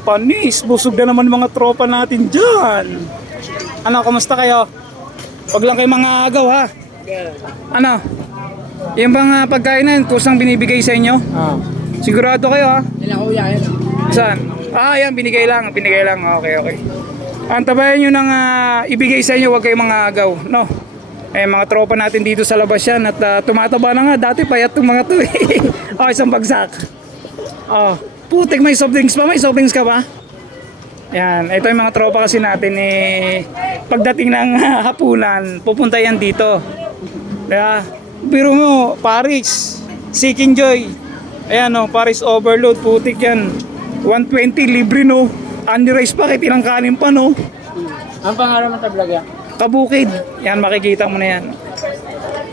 Panis, busog na naman mga tropa natin dyan. Ano, kamusta kayo? Wag lang kayo mga agaw ha. Ano? Yung bang pagkain na yun, kusang binibigay sa inyo? Sigurado kayo ha? Yan ako yan. Saan? Yan, binigay lang. Binigay lang. Okay, okay. Antabayan nyo nang ibigay sa inyo, wag kayong mga agaw. No? Mga tropa natin dito sa labas yan at tumataba na nga. Dati payat itong mga to eh. Isang bagsak. Putik, may soft drinks pa? May soft drinks ka ba? Yan, ito yung mga tropa kasi natin eh. Pagdating ng hapunan, pupunta yan dito. Kaya, biro mo, Paris, Seeking Joy. Ayan o, Paris Overload, putik yan. 120 libre no. Andy rice pa, kitinang kanin pa no. Ang pangalan mo sa vlog yan? Kabukid. Yan, makikita mo na yan.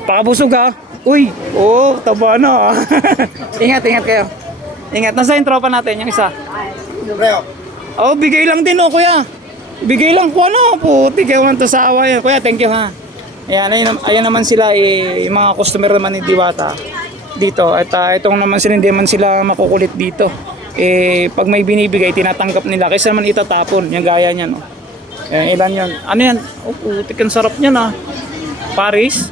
Pakabusog ha. Uy, taba na. Ingat, ingat kayo. Ingat, nasa yung tropa natin, yung isa. Bigay lang din kuya. Bigay lang po puti kayo man to sa awa yan. Kuya, thank you ha. Ayan naman sila yung mga customer naman ni Diwata dito. At itong naman sila, hindi man sila makukulit dito. Pag may binibigay, tinatanggap nila. Kaysa naman itatapon, yung gaya niyan. Ilan yan? Ano yan? Putik, ang sarap niyan ha. Paris?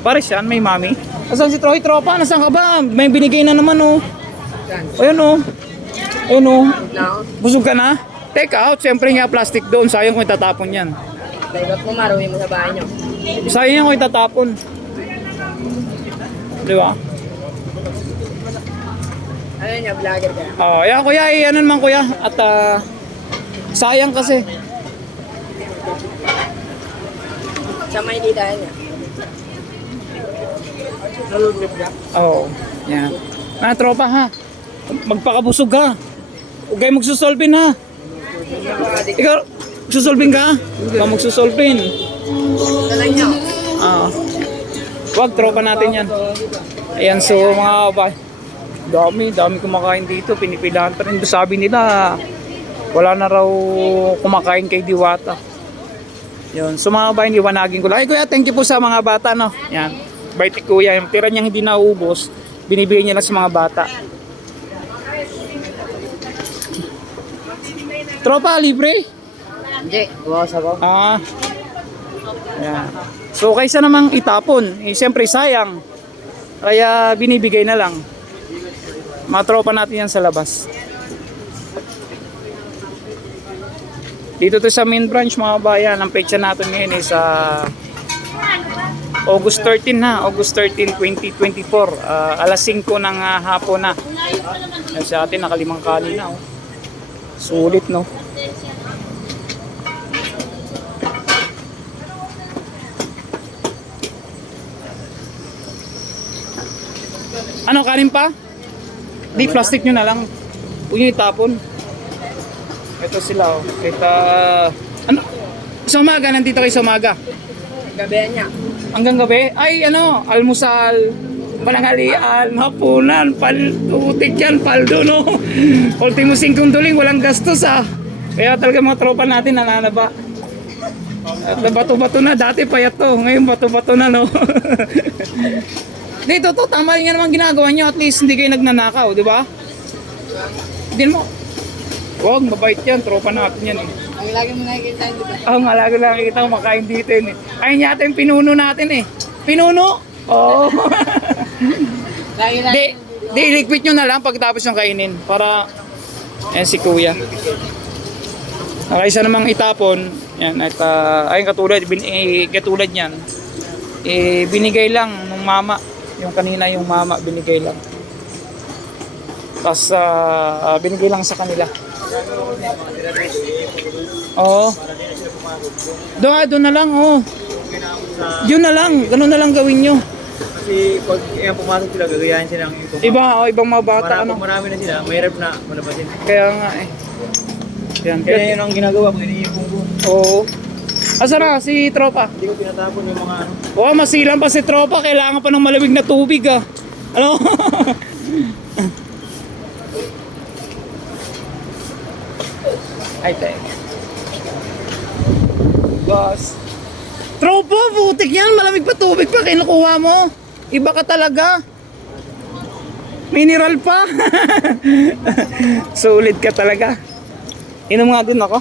Paris yan, may mami. Asan si Troy, tropa? Nasaan ka ba? May binigay na naman Ayun Ayun Busog ka na? Take out, siyempre nga plastic doon. Sayang kung itatapon yan. Dapat mo maruhin mo sa bahay nyo. Sayang yan kung itatapon. Di ba? Ano niya, vlogger ka? Yan kuya, ano naman kuya. At sayang kasi. Sa Maynila niya. Nalulog ka? Yan. Tropa ha. Magpakabusog ha. Huwag kayo magsusolvin ha. Ikaw, susolvin ka? Ikaw magsusolvin. Talang niya. Wag, tropa natin yan. Ayan, so mga kabay. Dami kumakain dito. Pinipilahan pa rin. Sabi nila, wala na raw kumakain kay Diwata. Yun, so mga kabay, liwanagin ko lang. Ay kuya, thank you po sa mga bata, no? Yan, bait kuya. Yung tira niyang hindi naubos, binibigay niya lang sa mga bata. Tropa, libre? Hindi, bukas ako. Ayan. So kaysa namang itapon, siyempre sayang. Kaya binibigay na lang. Mga tropa natin yan sa labas. Dito to sa main branch mga bayan. Ang petsa natin ngayon is August 13 na. August 13, 2024. Alas 5 ng hapon na. Yan sa atin, nakalimang kanin na. Sulit no. Ano, kanin pa? Di, plastic nyo na lang. Huwag nyo itapon. Ito sila Kita, ano? Sa umaga, nandito kayo sa umaga. Gabihan niya. Hanggang gabi? Ay, almusal, pananghalian, hapunan, putik yan, paldo, no? Ultimo 5 tuling, walang gastos, Kaya talaga mga tropa natin, nananaba. At bato-bato na, dati payat to, ngayon bato-bato na, no? Dito to, tama rin nga naman ginagawa nyo, at least hindi kayo nagnanakaw, di ba? Hindi mo. Wag, mabait yan, tropa natin yan Ang lagi mo nakikita, di ba? Nga, lagi nakikita ko makain dito Ayun yata yung pinuno natin Pinuno? Oo. Di, iligpit nyo na lang pagkatapos ng kainin para si kuya. Kaysa namang itapon, yan, at ayun katulad yan, binigay lang nung mama. Yung kanina yung mama binigay lang. Tapos binigay lang sa kanila. Doon na lang Yun na lang, ganun na lang gawin nyo. Kasi pag pumasok sila, gagayahin sila ng ibang mga bata. Marami na sila, mahirap na malabasin. Kaya nga Yan. Kaya yun ang ginagawa ko, iniipong ko. Oo. Asa na si tropa? Hindi ko tinatapon yung mga Masilang pa si tropa, kailangan pa ng malamig na tubig Ano? Ay, teka. Boss. Tropa, putik yan. Malamig pa tubig pa kinukuha mo. Iba ka talaga. Mineral pa. Sulit ka talaga. Inom nga din ako.